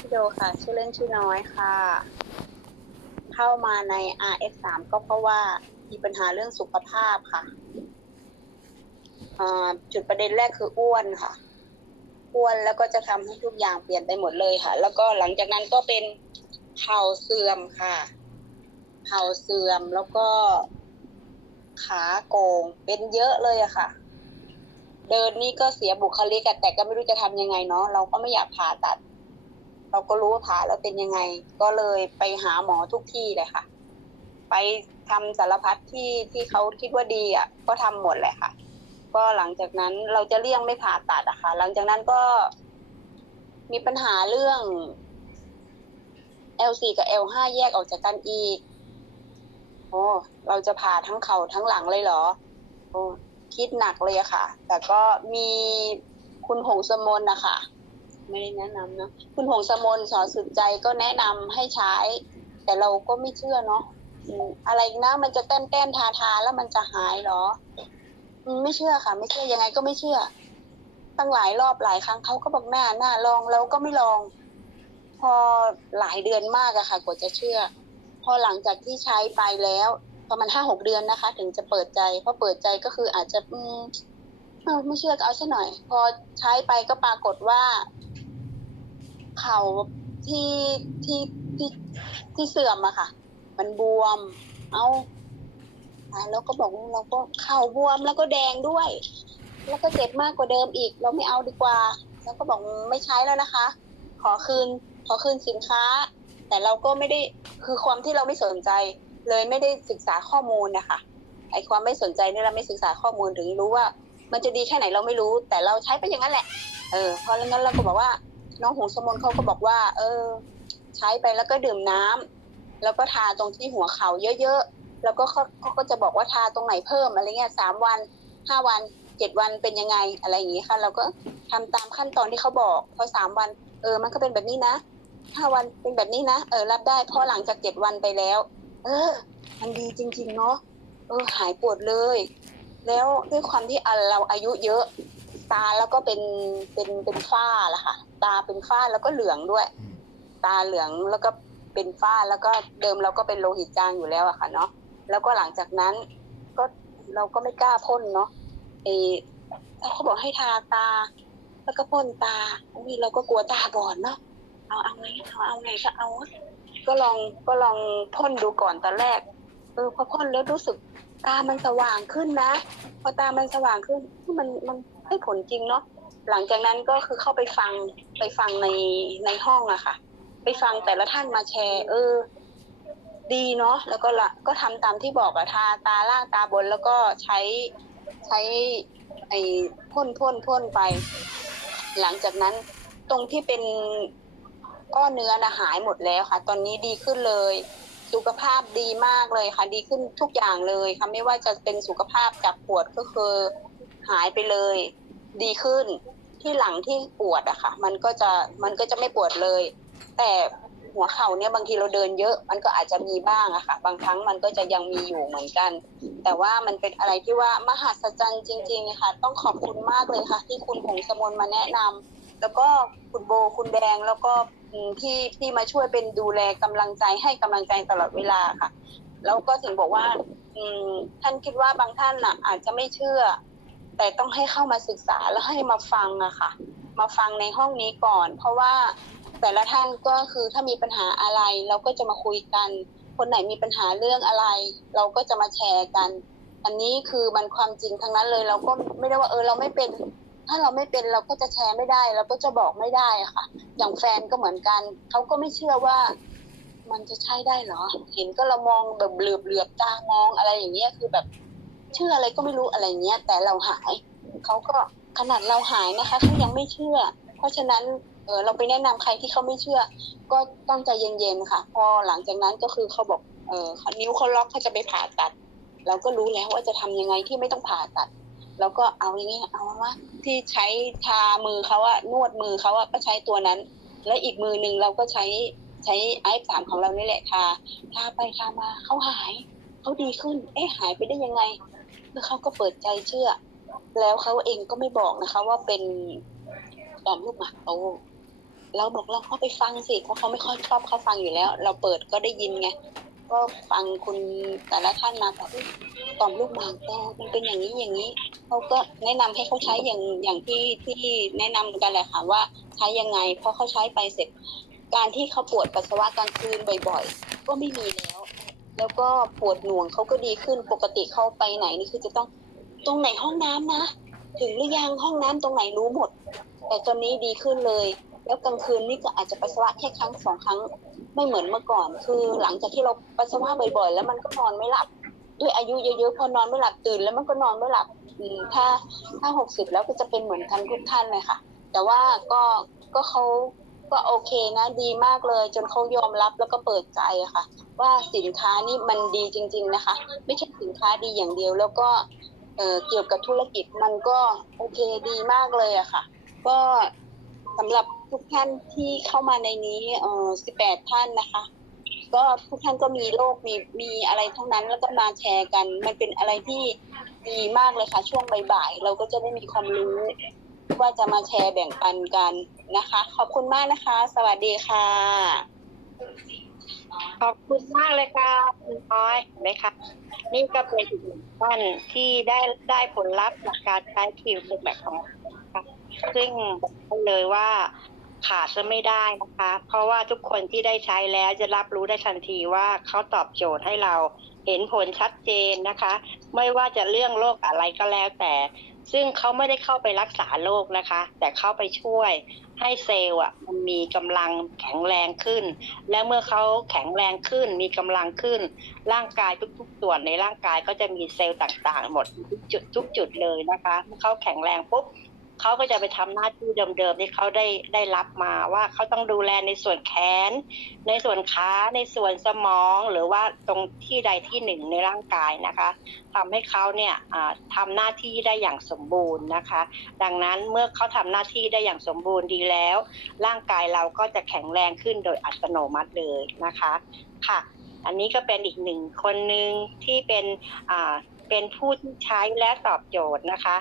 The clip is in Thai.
พี่โดค่ะ ชื่อเล่นชื่อน้อยค่ะ เข้ามาใน RF3 ก็เพราะว่ามีปัญหาเรื่องสุขภาพค่ะจุดประเด็นแรกคืออ้วนค่ะ อ้วนแล้วก็จะทำให้ทุกอย่างเปลี่ยนไปหมดเลยค่ะ แล้วก็หลังจากนั้นก็เป็นเข่าเสื่อมค่ะเข่าเสื่อมแล้วก็ขาโกงเป็นเยอะเลยอะค่ะ เดินนี่ก็เสียบุคลิกแต่ก็ไม่รู้จะทำยังไงเนาะเราก็ไม่อยากผ่าตัด เราก็รู้ว่าผ่าแล้วเป็นยังไง ก็เลยไปหาหมอทุกที่เลยค่ะ ไปทำสารพัดที่ที่เขาคิดว่าดีอะ ก็ทำหมดแหละค่ะ ก็หลังจากนั้นเราจะเลี่ยงไม่ผ่าตัดอะค่ะ หลังจากนั้นก็มีปัญหาเรื่อง L4 กับ L5 แยกออกจากกันอีก โอ้ เราจะผ่าทั้งเข่าทั้งหลังเลยเหรอ โอ้ คิดหนักเลยอะค่ะ แต่ก็มีคุณหงสมนนะคะ ไม่ได้แนะนำเนาะคุณหงสมนสอนสุดใจก็แนะนำให้ใช้ แต่เราก็ไม่เชื่อเนาะอืมอะไรนะมันจะเต้นเต้นทาทาๆแล้วมันจะหายเหรออืมไม่เชื่อค่ะ ไม่เชื่อยังไงก็ไม่เชื่อ ตั้งหลายรอบหลายครั้งเขาก็บอกหน้าหน้าลองเราก็ไม่ลอง พอหลายเดือนมากอะค่ะ กว่าจะเชื่อ พอหลังจากที่ใช้ไปแล้วประมาณห้าหกเดือนนะคะ ถึงจะเปิดใจพอเปิดใจก็คืออาจจะอืมเออไม่เชื่อก็เอาซะหน่อย พอใช้ไปก็ปรากฏว่า เข่าที่ที่ที่ที่เสื่อมอะค่ะ มันบวม เอาตาแล้วก็บอกว่าเราก็เข่าบวมแล้วก็แดงด้วย แล้วก็เจ็บมากกว่าเดิมอีก เราไม่เอาดีกว่า แล้วก็บอกไม่ใช้แล้วนะคะ ขอคืน ขอคืนสินค้า แต่เราก็ไม่ได้คือความที่เราไม่สนใจ เลยไม่ได้ศึกษาข้อมูลนะคะไอความไม่สนใจนี่เราไม่ศึกษาข้อมูลถึงรู้ว่า มันจะดีแค่ไหนเราไม่รู้ แต่เราใช้ไปอย่างนั้นแหละ เออพอแล้วงั้นเราก็บอกว่า น้องหงสมนเขาก็บอกว่า เออ ใช้ไปแล้วก็ดื่มน้ำแล้วก็ทาตรงที่หัวเข่าเยอะๆ แล้วก็เขาเขาก็จะบอกว่าทาตรงไหนเพิ่มอะไรเงี้ยสามวันห้าวันเจ็ดวันเป็นยังไงอะไรอย่างงี้ค่ะ เราก็ทำตามขั้นตอนที่เขาบอก พอสามวัน เออ มันก็เป็นแบบนี้นะห้าวันเป็นแบบนี้นะเออรับได้พอหลังจากเจ็ดวันไปแล้ว เออ มันดีจริง ๆ เนาะเออหายปวดเลย แล้วด้วยความที่เราอายุเยอะ ตาแล้วก็เป็นเป็นเป็นฝ้าละค่ะ ตาเป็นฝ้าแล้วก็เหลืองด้วยอืมตาเหลืองแล้วก็เป็นฝ้าแล้วก็เดิมเราก็เป็นโลหิตจางอยู่แล้วอะค่ะเนาะแล้วก็หลังจากนั้นก็เราก็ไม่กล้าพ่นเนาะเออเขาบอกให้ทาตา แล้วก็พ่นตาอุ้ยเราก็กลัวตาบอดเนาะเอาเอาไงเอาเอาไงก็เอาอะก็ลองก็ลองพ่นดูก่อนตอนแรกเออพอพ่นแล้วรู้สึกตามันสว่างขึ้นนะ พอตามันสว่างขึ้นมันมัน ให้ผลจริงเนาะหลังจากนั้นก็คือเข้าไปฟังไปฟังในในห้องอะค่ะ ไปฟังแต่ละท่านมาแชร์ เออ ดีเนาะแล้วก็ละก็ทำตามที่บอกอะทาตาล่างตาบนแล้วก็ใช้ใช้ไอ้พ่นพ่นพ่นไป หลังจากนั้นตรงที่เป็นก้อนเนื้อนะหายหมดแล้วค่ะ ตอนนี้ดีขึ้นเลย สุขภาพดีมากเลยค่ะ ดีขึ้นทุกอย่างเลยค่ะไม่ว่าจะเป็นสุขภาพจากปวดก็คือหายไปเลย ดีขึ้น ที่หลังที่ปวดอะค่ะ มันก็จะมันก็จะไม่ปวดเลย แต่หัวเข่าเนี่ยบางทีเราเดินเยอะ มันก็อาจจะมีบ้างอะค่ะ บางครั้งมันก็จะยังมีอยู่เหมือนกัน แต่ว่ามันเป็นอะไรที่ว่ามหัศจรรย์จริงๆค่ะ ต้องขอบคุณมากเลยค่ะ ที่คุณหงสมนมาแนะนำแล้วก็คุณโบคุณแดงแล้วก็ที่ที่มาช่วยเป็นดูแลกำลังใจให้กำลังใจตลอดเวลาค่ะ แล้วก็ถึงบอกว่าท่านคิดว่าบางท่านน่ะ อาจจะไม่เชื่อ แต่ต้องให้เข้ามาศึกษาแล้วให้มาฟังอะค่ะ มาฟังในห้องนี้ก่อน เพราะว่าแต่ละท่านก็คือถ้ามีปัญหาอะไร เราก็จะมาคุยกัน คนไหนมีปัญหาเรื่องอะไร เราก็จะมาแชร์กัน อันนี้คือมันความจริงทั้งนั้นเลย เราก็ไม่ได้ว่าเออเราไม่เป็น ถ้าเราไม่เป็นเราก็จะแชร์ไม่ได้ เราก็จะบอกไม่ได้อะค่ะ อย่างแฟนก็เหมือนกันเขาก็ไม่เชื่อว่ามันจะใช่ได้เหรอ เห็นก็เรามองแบบเหลือบเหลือบตามองอะไรอย่างเงี้ยคือแบบ ชื่ออะไรก็ไม่รู้อะไรเงี้ย แต่เราหายเขาก็ขนาดเราหายนะคะเขายังไม่เชื่อ เพราะฉะนั้นเออเราไปแนะนำใครที่เขาไม่เชื่อ ก็ต้องใจเย็นๆค่ะ พอหลังจากนั้นก็คือเขาบอกเออเขานิ้วเขาล็อกเขาจะไปผ่าตัด เราก็รู้แล้วว่าจะทำยังไงที่ไม่ต้องผ่าตัดแล้วก็เอาอย่างนี้เอาว่าที่ใช้ทามือเขาอะนวดมือเขาอะก็ใช้ตัวนั้น และอีกมือหนึ่งเราก็ใช้ใช้ไอฟ์สามของเรานี่แหละทาทาไปทามาเขาหายเขาดีขึ้น เอ๊ะหายไปได้ยังไง แล้วเขาก็เปิดใจเชื่อ แล้วเขาเองก็ไม่บอกนะคะ ว่าเป็นต่อมลูกหมากโตเราบอกเราเข้าไปฟังสิเพราะเขาไม่ค่อยชอบเขาฟังอยู่แล้ว เราเปิดก็ได้ยินไงก็ฟังคุณแต่ละท่านมาแบบต่อมลูกหมากโตมันเป็นอย่างนี้อย่างนี้เขาก็แนะนำให้เขาใช้อย่างอย่างที่ที่แนะนำกันแหละค่ะว่าใช้ยังไงเพราะเขาใช้ไปเสร็จ การที่เขาปวดปัสสาวะกลางคืนบ่อย ๆ ก็ไม่มีแล้ว แล้วก็ปวดหน่วงเขาก็ดีขึ้นปกติเขาไปไหนนี่คือจะต้องตรงไหนห้องน้ำนะ ถึงหรือยังห้องน้ำตรงไหนรู้หมด แต่ตอนนี้ดีขึ้นเลย แล้วกลางคืนนี่ก็อาจจะปัสสาวะแค่ครั้งสองครั้งไม่เหมือนเมื่อก่อน คือหลังจากที่เราปัสสาวะบ่อยๆ แล้วมันก็นอนไม่หลับ ด้วยอายุเยอะๆพอนอนไม่หลับตื่น แล้วมันก็นอนไม่หลับถ้าถ้าหกสิบแล้วก็จะเป็นเหมือนกันทุกท่านเลยค่ะ แต่ว่าก็ก็เขา ก็โอเคนะดีมากเลย จนเขายอมรับแล้วก็เปิดใจอะค่ะ ว่าสินค้านี่มันดีจริง ๆนะคะ ไม่ใช่สินค้าดีอย่างเดียว แล้วก็เออเกี่ยวกับธุรกิจมันก็โอเคดีมากเลยอะค่ะ ก็สำหรับทุกท่านที่เข้ามาในนี้เอ่อ18 ท่านนะคะ ก็ทุกท่านก็มีโรคมีมีอะไรทั้งนั้นแล้วก็มาแชร์กัน มันเป็นอะไรที่ดีมากเลยค่ะ ช่วงบ่ายๆเราก็จะได้มีความรู้ ว่าจะมาแชร์แบ่งปันกันนะคะ ขอบคุณมากนะคะ สวัสดีค่ะ ขอบคุณมากเลยค่ะคุณน้อยเห็นไหมคะนี่ก็เป็นอีกหนึ่งท่านที่ได้ได้ผลลัพธ์จากการใช้คิวเป็นแบบของเรานะคะซึ่งบอกได้เลยว่าขาดจะไม่ได้นะคะ เพราะว่าทุกคนที่ได้ใช้แล้วจะรับรู้ได้ทันทีว่าเขาตอบโจทย์ให้เรา เห็นผลชัดเจนนะคะ ไม่ว่าจะเรื่องโรคอะไรก็แล้วแต่ ซึ่งเขาไม่ได้เข้าไปรักษาโรคนะคะ แต่เข้าไปช่วยให้เซลล์อะมันมีกำลังแข็งแรงขึ้น และเมื่อเขาแข็งแรงขึ้น มีกำลังขึ้น ร่างกายทุกๆส่วนในร่างกายก็จะมีเซลล์ต่างๆ หมดทุกจุดทุกจุดเลยนะคะเมื่อเขาแข็งแรงปุ๊บ เขาก็จะไปทำหน้าที่เดิมๆที่เขาได้ได้รับมาว่าเขาต้องดูแลในส่วนแขน ในส่วนขาในส่วนสมองหรือว่าตรงที่ใดที่หนึ่งในร่างกายนะคะทำให้เขาเนี่ยอ่าทำหน้าที่ได้อย่างสมบูรณ์นะคะ ดังนั้นเมื่อเขาทำหน้าที่ได้อย่างสมบูรณ์ดีแล้ว ร่างกายเราก็จะแข็งแรงขึ้นโดยอัตโนมัติเลยนะคะค่ะ อันนี้ก็เป็นอีกหนึ่งคนหนึ่งที่เป็นอ่าเป็นผู้ที่ใช้และตอบโจทย์นะคะ